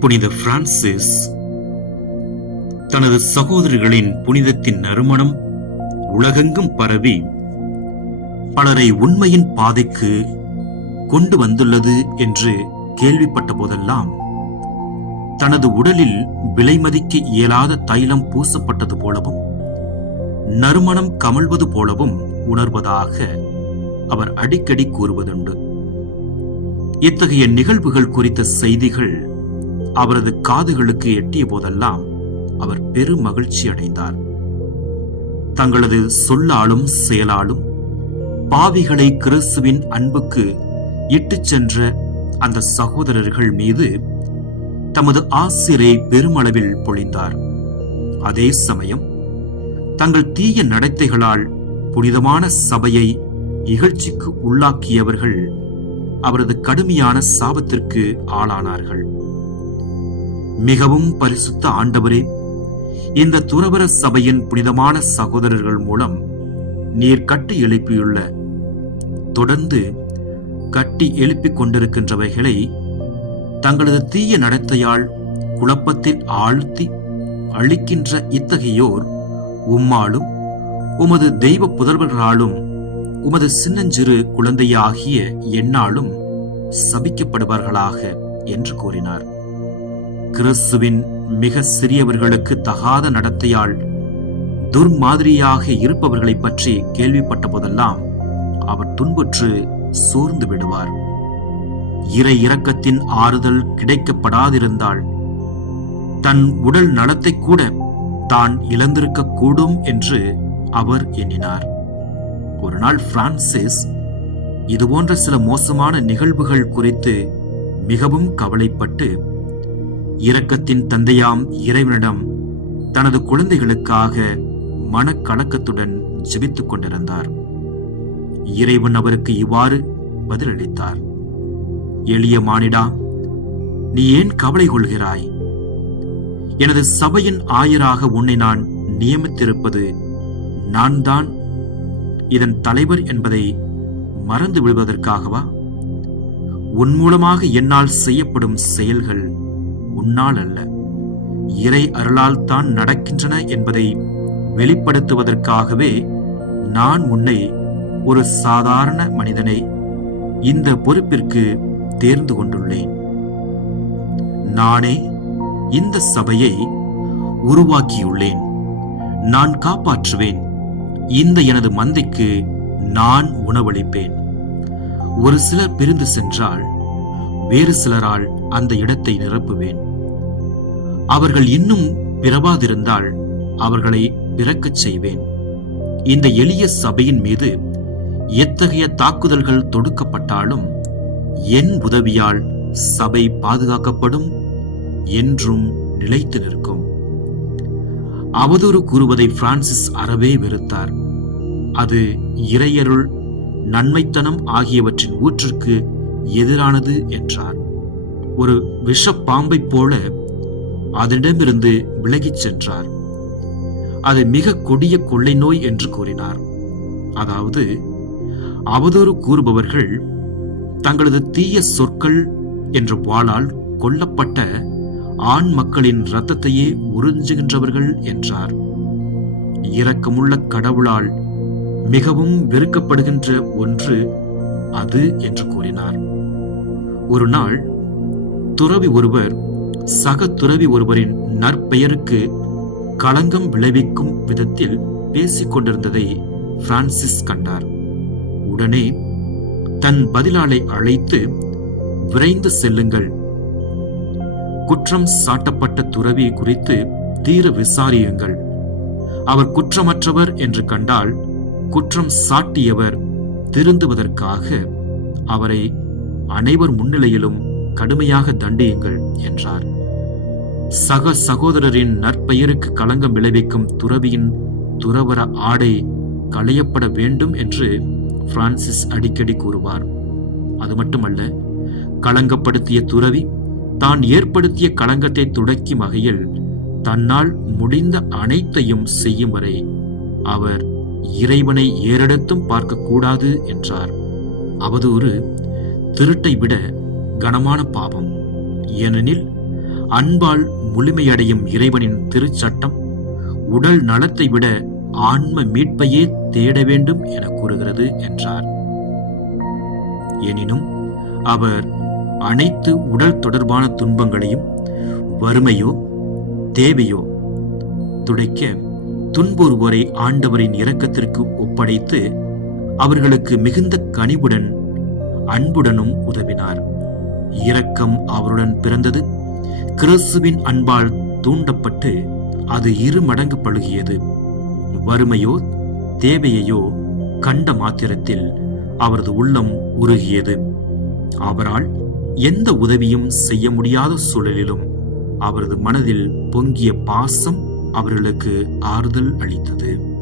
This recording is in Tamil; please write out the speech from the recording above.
புனித பிரான்சிஸ் தனது சகோதரிகளின் புனிதத்தின் நறுமணம் உலகெங்கும் பரவி பலரை உண்மையின் பாதைக்கு கொண்டு வந்துள்ளது என்று கேள்விப்பட்ட போதெல்லாம் தனது உடலில் விலைமதிக்க இயலாத தைலம் பூசப்பட்டது போலவும் நறுமணம் கமழ்வது போலவும் உணர்வதாக அவர் அடிக்கடி கூறுவதுண்டு. இத்தகைய நிகழ்வுகள் குறித்த செய்திகள் அவரது காதுகளுக்கு எட்டிய போதெல்லாம் அவர் பெரு மகிழ்ச்சி அடைந்தார். தங்களது சொல்லாலும் செயலாலும் பாவிகளை கிறிஸ்துவின் அன்புக்கு இட்டுச் சென்ற அந்த சகோதரர்கள் மீது தமது ஆசிரை பெருமளவில் பொழிந்தார். அதே சமயம் தங்கள் தீய நடத்தைகளால் புனிதமான சபையை இகழ்ச்சிக்கு உள்ளாக்கியவர்கள் அவரது கடுமையான சாபத்திற்கு ஆளானார்கள். மிகவும் பரிசுத்த ஆண்டவரே இந்த துறவர சபையின் புனிதமான சகோதரர்கள் மூலம் நீர் கட்டி எழுப்பியுள்ள தொடர்ந்து கட்டி எழுப்பிக் கொண்டிருக்கின்றவைகளை தங்களது தீய நடத்தையால் குழப்பத்தில் ஆழ்த்தி அழிக்கின்ற இத்தகையோர் உம்மாலும் உமது தெய்வ புதல்வர்களாலும் உமது சின்னஞ்சிறு குழந்தையாகிய என்னாலும் சபிக்கப்படுவார்களாக என்று கூறினார். கிறிஸ்துவின் மிக சிறியவர்களுக்கு தகாத நடத்தையால் துர்மாதிரியாக இருப்பவர்களைப் பற்றி கேள்விப்பட்ட போதெல்லாம் அவர் துன்புற்று சோர்ந்து விடுவார். இறை இரக்கத்தின் ஆறுதல் கிடைக்கப்படாதிருந்தால் தன் உடல் நலத்தை கூட தான் இழந்திருக்க கூடும் என்று அவர் எண்ணினார். ஒரு நாள் பிரான்சிஸ் இதுபோன்ற சில மோசமான நிகழ்வுகள் குறித்து மிகவும் கவலைப்பட்டு இரக்கத்தின் தந்தையாம் இறைவனிடம் தனது குழந்தைகளுக்காக மனக்கலக்கத்துடன் ஜெபித்துக் கொண்டிருந்தார். இறைவன் அவருக்கு இவ்வாறு பதிலளித்தார். எளிய மானிடா நீ ஏன் கவலை கொள்கிறாய்? எனது சபையின் ஆயராக உன்னை நான் நியமித்திருப்பது நான் தான் இதன் தலைவர் என்பதை மறந்து விடுவதற்காகவா? உன் மூலமாக என்னால் செய்யப்படும் செயல்கள் உன்னால் அல்ல. இறை அருளால் தான் நடக்கின்றன என்பதை வெளிப்படுத்துவதற்காகவே நான் உன்னை ஒரு சாதாரண மனிதனை இந்த பொறுப்பிற்கு தேர்ந்து கொண்டுள்ளேன். நானே இந்த சபையை உருவாக்கியுள்ளேன். நான் காப்பாற்றுவேன். இந்த எனது மந்தைக்கு நான் உணவளிப்பேன். ஒரு சிலர் பிரிந்து சென்றால் வேறு சிலரால் அந்த இடத்தை நிரப்புவேன். அவர்கள் இன்னும் பிறவாதிருந்தால் அவர்களை பிறக்கச் செய்வேன். இந்த எளிய சபையின் மீது எத்தகைய தாக்குதல்கள் தொடுக்கப்பட்டாலும் என் உதவியால் சபை பாதுகாக்கப்படும் என்றும் நிலைத்து நிற்கும். அவதூறு கூறுவதை பிரான்சிஸ் அறவே வெறுத்தார். அது இறையருள் நன்மைத்தனம் ஆகியவற்றின் ஊற்றுக்கு எதிரானது என்றார். ஒரு விஷப்பாம்பைப் போல அதனிடமிருந்து விலகிச் சென்றார். அது மிக கொடிய கொள்ளை நோய் என்று கூறினார். அதாவது அவதூறு கூறுபவர்கள் தங்களது தீய சொற்கள் என்ற வாளால் கொல்லப்பட்ட ஆண் மக்களின் இரத்தத்தையே உறிஞ்சுகின்றவர்கள் என்றார். இரக்கமுள்ள கடவுளால் மிகவும் வெறுக்கப்படுகின்ற ஒன்று அது என்று கூறினார். ஒரு நாள் துறவி ஒருவர் சக துறவி ஒருவரின் நற்பெயருக்கு களங்கம் விளைவிக்கும் விதத்தில் பேசிக் கொண்டிருந்ததை பிரான்சிஸ் கண்டார். உடனே தன் பதிலாளை அழைத்து விரைந்து செல்லுங்கள். குற்றம் சாட்டப்பட்ட துறவி குறித்து தீர விசாரியுங்கள். அவர் குற்றமற்றவர் என்று கண்டால் குற்றம் சாட்டியவர் திருந்துவதற்காக அவரை அனைவர் முன்னிலையிலும் கடுமையாக தண்டியுங்கள் என்றார். சக சகோதரரின் நற்பெயருக்கு களங்கம் விளைவிக்கும் துறவியின் துறவர ஆடை களையப்பட வேண்டும் என்று பிரான்சிஸ் அடிக்கடி கூறுவார். அது மட்டுமல்ல களங்கப்படுத்திய துறவி தான் ஏற்படுத்திய களங்கத்தை துடைக்கும் வகையில் தன்னால் முடிந்த அனைத்தையும் செய்யும் வரை அவர் இறைவனை ஏறெடுத்தும் பார்க்கக்கூடாது என்றார். அவதூறு திருட்டை விட கனமான பாவம். ஏனெனில் அன்பால் முழுமையடையும் இறைவனின் திருச்சட்டம் உடல் நலத்தை விட ஆன்ம மீட்பையே தேட வேண்டும் என கூறுகிறது என்றார். எனினும் அவர் அனைத்து உடல் தொடர்பான துன்பங்களையும் வறுமையோ தேவையோ துடைக்க துன்புறுவோரை ஆண்டவரின் இரக்கத்திற்கு ஒப்படைத்து அவர்களுக்கு மிகுந்த கனிவுடன் அன்புடனும் உதவினார். இரக்கம் அவருடன் பிறந்தது. கிறிஸ்துவின் அன்பால் தூண்டப்பட்டு அது இரு மடங்கு பழுகியது. வறுமையோ தேவையையோ கண்ட மாத்திரத்தில் அவரது உள்ளம் உருகியது. அவரால் எந்த உதவியும் செய்ய முடியாத சூழலிலும் அவரது மனதில் பொங்கிய பாசம் அவர்களுக்கு ஆறுதல் அளித்தது.